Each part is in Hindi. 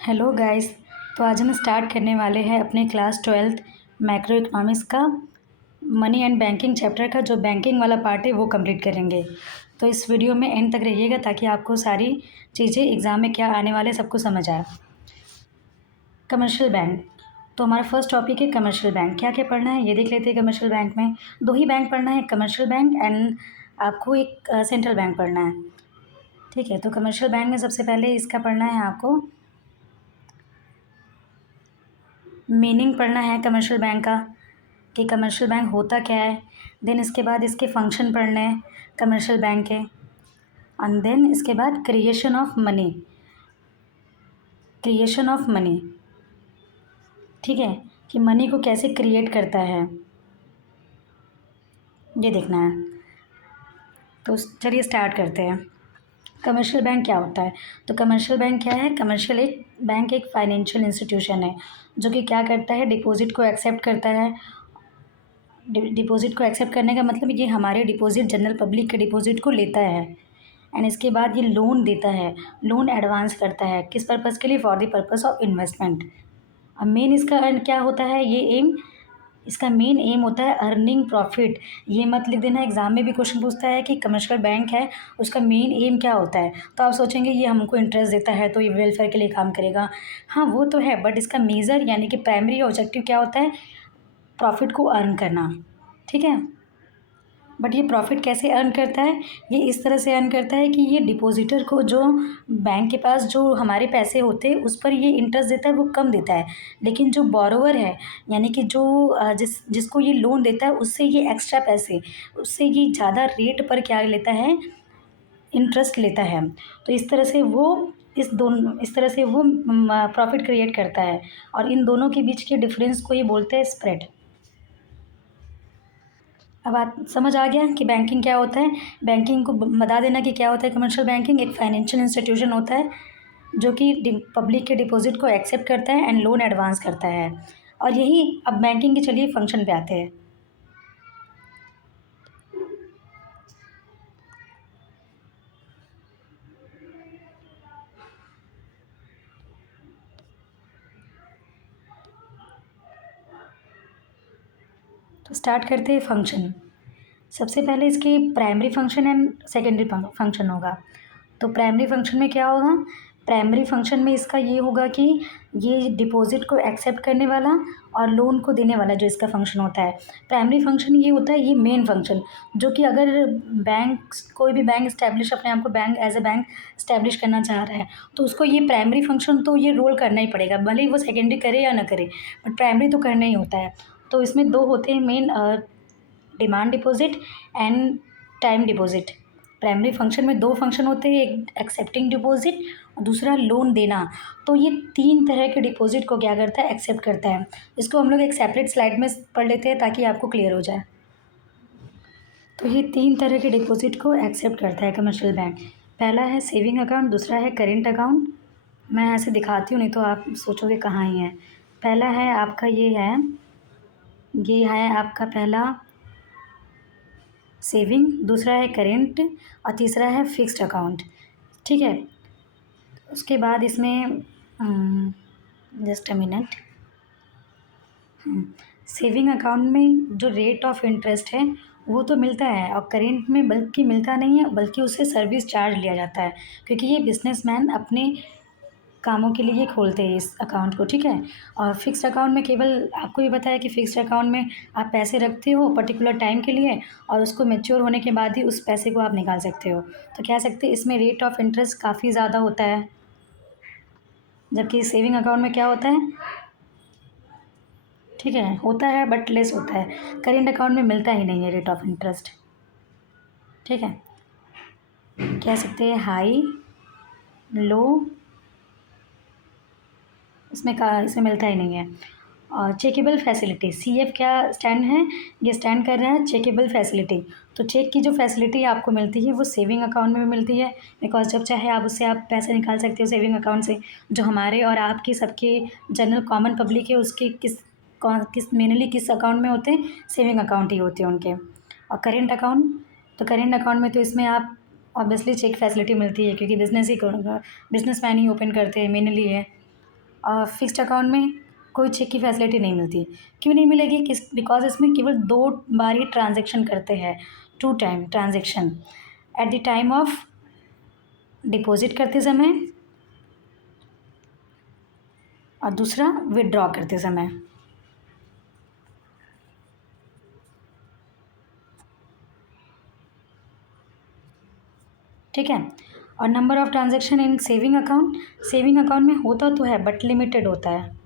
Hello guys. तो आज हम स्टार्ट करने वाले हैं अपने क्लास 12th मैक्रो इकोनॉमिक्स का मनी एंड बैंकिंग चैप्टर का जो बैंकिंग वाला पार्ट है वो कंप्लीट करेंगे। तो इस वीडियो में एंड तक रहिएगा ताकि आपको सारी चीज़ें एग्ज़ाम में क्या आने वाले सबको समझ आए। Commercial bank. तो हमारा फर्स्ट टॉपिक है कमर्शियल बैंक। क्या क्या पढ़ना है ये देख लेते हैं। कमर्शियल बैंक में दो ही बैंक पढ़ना है, कमर्शियल बैंक एंड आपको एक सेंट्रल बैंक पढ़ना है। ठीक है, तो कमर्शियल बैंक में सबसे पहले इसका पढ़ना है आपको मीनिंग पढ़ना है कमर्शियल बैंक का कि कमर्शियल बैंक होता क्या है। देन इसके बाद इसके फंक्शन पढ़ने हैं कमर्शियल बैंक के। एंड देन इसके बाद creation of money, creation of money. ठीक है, कि मनी को कैसे क्रिएट करता है ये देखना है। तो चलिए स्टार्ट करते हैं। कमर्शियल बैंक क्या होता है? तो कमर्शियल बैंक क्या है? कमर्शियल एक बैंक एक फाइनेंशियल इंस्टीट्यूशन है जो कि क्या करता है, डिपॉजिट को एक्सेप्ट करता है। डिपॉजिट को एक्सेप्ट करने का मतलब ये हमारे डिपॉजिट, जनरल पब्लिक के डिपॉजिट को लेता है एंड इसके बाद ये लोन देता है, लोन एडवांस करता है। किस पर्पज़ के लिए? For the purpose of investment. अब मेन इसका क्या होता है, ये एम, इसका मेन एम होता है अर्निंग प्रॉफिट। ये मत लिख देना, एग्जाम में भी क्वेश्चन पूछता है कि कमर्शियल बैंक है उसका मेन एम क्या होता है। तो आप सोचेंगे ये हमको इंटरेस्ट देता है तो ये वेलफेयर के लिए काम करेगा। हाँ वो तो है, बट इसका मेजर यानी कि प्राइमरी ऑब्जेक्टिव क्या होता है? प्रॉफिट को अर्न करना। ठीक है, बट ये प्रॉफिट कैसे अर्न करता है? ये इस तरह से अर्न करता है कि ये डिपॉजिटर को, जो बैंक के पास जो हमारे पैसे होते हैं उस पर ये इंटरेस्ट देता है वो कम देता है, लेकिन जो बोरोवर है यानी कि जो जिसको ये लोन देता है उससे ये एक्स्ट्रा पैसे, उससे ये ज़्यादा रेट पर क्या लेता है, इंटरेस्ट लेता है। तो इस तरह से वो इस तरह से वो प्रॉफिट क्रिएट करता है और इन दोनों के बीच के डिफरेंस को ये बोलते हैं स्प्रेड। अब बात समझ आ गया कि बैंकिंग क्या होता है। बैंकिंग को बता देना कि क्या होता है। कमर्शियल बैंकिंग एक फाइनेंशियल इंस्टीट्यूशन होता है जो कि पब्लिक के डिपॉजिट को एक्सेप्ट करता है एंड लोन एडवांस करता है। और यही अब बैंकिंग के चलिए फंक्शन पे आते हैं। तो स्टार्ट करते हैं फंक्शन। सबसे पहले इसकी primary function and secondary function होगा। तो प्राइमरी फंक्शन में क्या होगा? प्राइमरी फंक्शन में इसका ये होगा कि ये डिपॉजिट को एक्सेप्ट करने वाला और लोन को देने वाला जो इसका फंक्शन होता है। प्राइमरी फंक्शन ये होता है, ये मेन फंक्शन, जो कि अगर बैंक, कोई भी बैंक इस्टेब्लिश अपने आप को bank as a bank establish करना चाह रहा है तो उसको ये प्राइमरी फंक्शन तो ये रोल करना ही पड़ेगा, भले ही वो सेकेंडरी करे या ना करे, बट प्राइमरी तो करना ही होता है। तो इसमें दो होते हैं main, demand deposit and time deposit. Primary function में दो फंक्शन होते हैं, एक एक्सेप्टिंग डिपॉजिट और दूसरा लोन देना। तो ये तीन तरह के डिपॉजिट को क्या करता है, एक्सेप्ट करता है। इसको हम लोग एक सेपरेट स्लाइड में पढ़ लेते हैं ताकि आपको क्लियर हो जाए। तो ये तीन तरह के डिपॉजिट को एक्सेप्ट करता है कमर्शियल बैंक। पहला है सेविंग अकाउंट, दूसरा है करेंट अकाउंट। मैं ऐसे दिखाती हूँ नहीं तो आप सोचोगे कहाँ ही है। पहला है आपका ये है आपका पहला सेविंग, दूसरा है करेंट और तीसरा है फिक्स्ड अकाउंट। ठीक है, उसके बाद इसमें just a minute. Saving account में जो रेट ऑफ इंटरेस्ट है वो तो मिलता है और करेंट में बल्कि मिलता नहीं है, बल्कि उससे सर्विस चार्ज लिया जाता है, क्योंकि ये बिजनेसमैन अपने कामों के लिए खोलते हैं इस अकाउंट को। ठीक है, और फिक्स्ड अकाउंट में केवल आपको ये बताया कि फिक्स्ड अकाउंट में आप पैसे रखते हो पर्टिकुलर टाइम के लिए और उसको मैच्योर होने के बाद ही उस पैसे को आप निकाल सकते हो। तो कह सकते हैं इसमें रेट ऑफ इंटरेस्ट काफ़ी ज़्यादा होता है, जबकि सेविंग अकाउंट में क्या होता है, ठीक है, होता है बट लेस होता है। करेंट अकाउंट में मिलता ही नहीं है रेट ऑफ इंटरेस्ट। ठीक है, कह सकते हैं हाई, लो, इसमें मिलता ही नहीं है। और चेकेबल फैसिलिटी, CF क्या स्टैंड है, ये स्टैंड कर रहा है चेकेबल फैसिलिटी। तो चेक की जो फैसिलिटी आपको मिलती है वो सेविंग अकाउंट में भी मिलती है, बिकॉज जब चाहे आप उससे आप पैसे निकाल सकते हो सेविंग अकाउंट से। जो हमारे और आपकी सबके जनरल कॉमन पब्लिक है उसके किस मेनली किस अकाउंट में होते हैं, सेविंग अकाउंट ही होते हैं उनके। और करेंट अकाउंट, तो करेंट अकाउंट में तो इसमें आप ऑब्वियसली चेक फैसिलिटी मिलती है, क्योंकि बिजनेसमैन ही ओपन करते हैं मेनली है। फिक्स्ड अकाउंट में कोई चेक की फैसिलिटी नहीं मिलती। क्यों नहीं मिलेगी? बिकॉज इसमें केवल 2 बार ही ट्रांजेक्शन करते हैं, 2 time transaction, at the time of deposit करते समय और दूसरा विदड्रॉ करते समय। ठीक है। और number of transaction in saving account में होता तो है बट लिमिटेड होता है।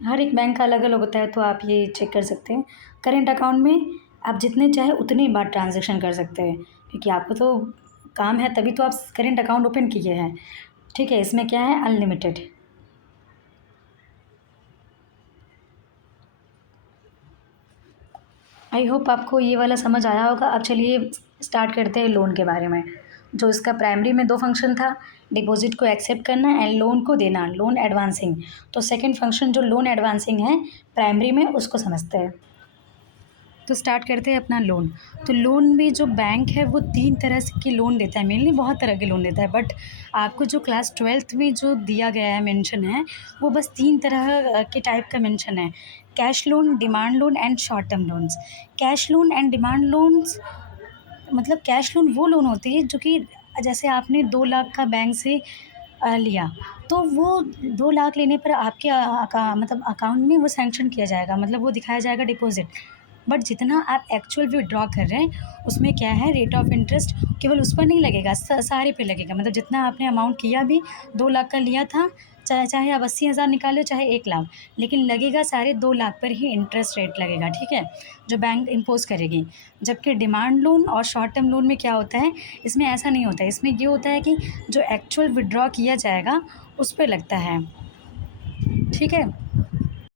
हर एक बैंक का अलग अलग होता है, तो आप ये चेक कर सकते हैं। करेंट अकाउंट में आप जितने चाहे उतनी बार ट्रांजैक्शन कर सकते हैं, क्योंकि आपको तो काम है तभी तो आप करेंट अकाउंट ओपन किए हैं। ठीक है, इसमें क्या है? अनलिमिटेड। आई होप आपको ये वाला समझ आया होगा। अब चलिए स्टार्ट करते हैं लोन के बारे में। जो इसका प्राइमरी में 2 फंक्शन था, डिपॉजिट को एक्सेप्ट करना एंड लोन को देना, लोन एडवांसिंग। तो सेकंड फंक्शन जो लोन एडवांसिंग है प्राइमरी में, उसको समझते हैं। तो स्टार्ट करते हैं अपना लोन। तो लोन में जो बैंक है वो 3 तरह से के लोन देता है, मेनली बहुत तरह के लोन देता है, बट आपको जो क्लास 12th में जो दिया गया है, मेंशन है, वो बस 3 तरह के टाइप का मेंशन है। Cash loan, demand loan and short term loans. Cash loan and demand loans मतलब कैश लोन वो लोन होती है जो कि जैसे आपने 2 लाख का बैंक से लिया, तो वो 2 लाख लेने पर आपके मतलब अकाउंट में वो सैंक्शन किया जाएगा, मतलब वो दिखाया जाएगा डिपॉज़िट। बट जितना आप एक्चुअल विथड्रॉ कर रहे हैं उसमें क्या है, रेट ऑफ इंटरेस्ट केवल उस पर नहीं लगेगा, सारे पे लगेगा। मतलब जितना आपने अमाउंट किया भी, 2 लाख का लिया था, चाहे चाहे आप 80,000 निकालो चाहे 1 लाख, लेकिन लगेगा सारे 2 लाख पर ही इंटरेस्ट रेट लगेगा। ठीक है, जो बैंक इम्पोज करेगी। जबकि डिमांड लोन और शॉर्ट टर्म लोन में क्या होता है, इसमें ऐसा नहीं होता है। इसमें ये होता है कि जो एक्चुअल विथड्रॉ किया जाएगा उस पर लगता है। ठीक है,